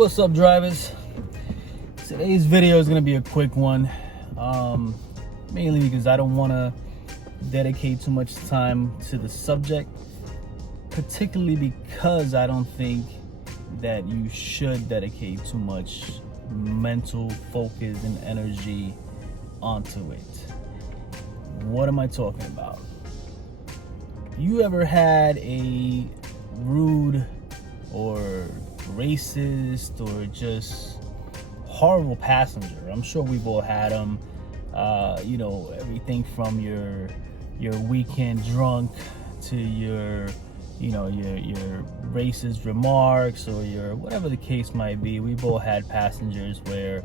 What's up, drivers? Today's video is gonna be a quick one, mainly because I don't want to dedicate too much time to the subject, particularly because I don't think that you should dedicate too much mental focus and energy onto it. What am I talking about? You ever had a rude or racist or just horrible passenger? I'm sure we've all had them. Everything from your weekend drunk to your racist remarks or your whatever the case might be. We've all had passengers where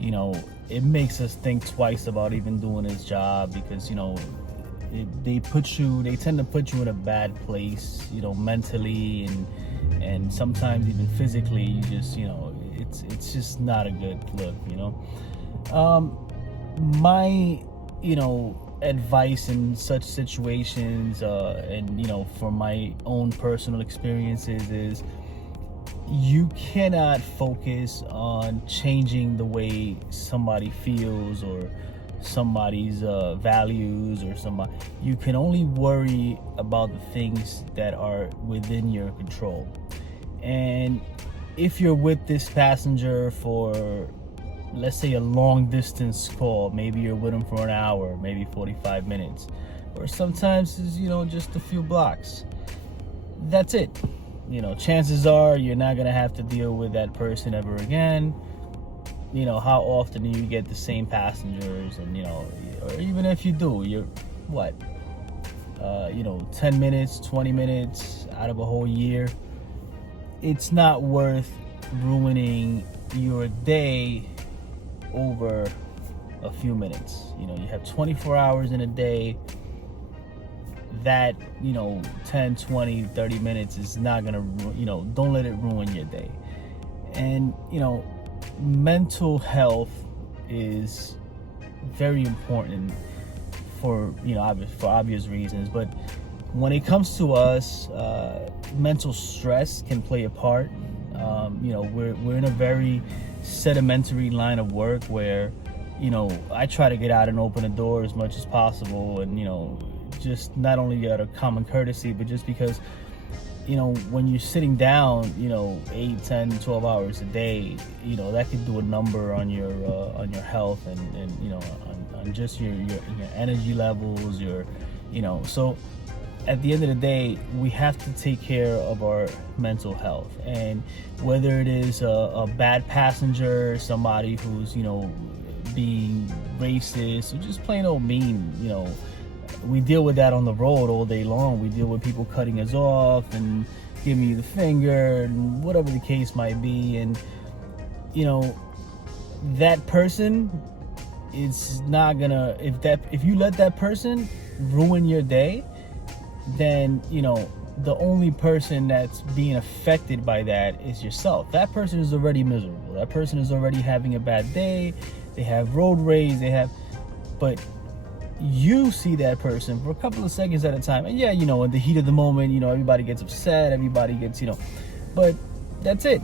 it makes us think twice about even doing this job because they tend to put you in a bad place, mentally and sometimes even physically. You just it's just not a good look. My advice in such situations and from my own personal experiences is you cannot focus on changing the way somebody feels or somebody's values or somebody. You can only worry about the things that are within your control. And if you're with this passenger for, let's say, a long distance call, maybe you're with them for an hour, maybe 45 minutes, or sometimes it's just a few blocks, that's it. Chances are you're not gonna have to deal with that person ever again. How often do you get the same passengers? And or even if you do, you're 10 minutes, 20 minutes out of a whole year. It's not worth ruining your day over a few minutes. You have 24 hours in a day. That 10, 20, 30 minutes is not gonna don't let it ruin your day. And mental health is very important for obvious reasons, but when it comes to us, mental stress can play a part. We're in a very sedimentary line of work where I try to get out and open the door as much as possible, and just not only out of common courtesy, but just because when you're sitting down 8, 10, 12 hours a day, that could do a number on your health and on just your energy levels, so at the end of the day, we have to take care of our mental health. And whether it is a bad passenger, somebody who's being racist, or just plain old mean, we deal with that on the road all day long. We deal with people cutting us off and giving you the finger and whatever the case might be. And that person is not gonna, if you let that person ruin your day, then the only person that's being affected by that is yourself. That person is already miserable. That person is already having a bad day. They have road rage, but you see that person for a couple of seconds at a time, and in the heat of the moment, everybody gets upset, everybody gets, but that's it.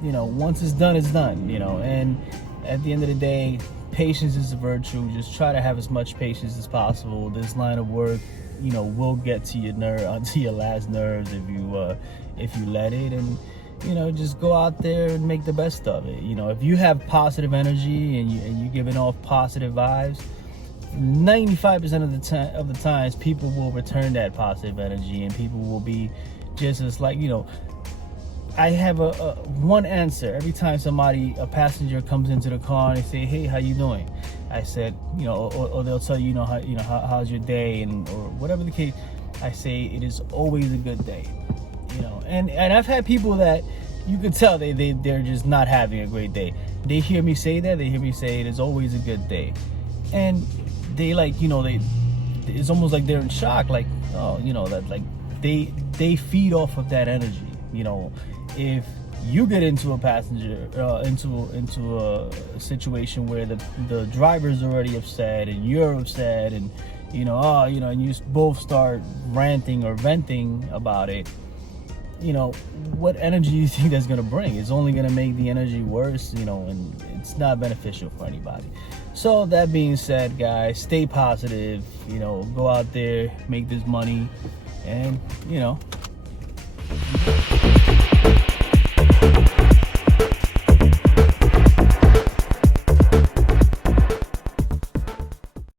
Once it's done, and at the end of the day, patience is a virtue. Just try to have as much patience as possible. This line of work, will get to your last nerves if you let it, and just go out there and make the best of it. If you have positive energy and you're giving off positive vibes, 95% of the times people will return that positive energy, and people will be just as I have a one answer every time a passenger comes into the car and they say, "Hey, how you doing?" I said, or they'll tell you, how's your day, and or whatever the case. I say it is always a good day, and I've had people that you could tell they're just not having a great day. They hear me say that. They hear me say it is always a good day, and they it's almost like they're in shock, that they feed off of that energy. If you get into a passenger into a situation where the driver's already upset and you're upset, and and you both start ranting or venting about it, you know, what energy do you think that's gonna bring? It's only gonna make the energy worse, you know, and it's not beneficial for anybody. So that being said, guys, stay positive, you know, go out there, make this money, and, you know,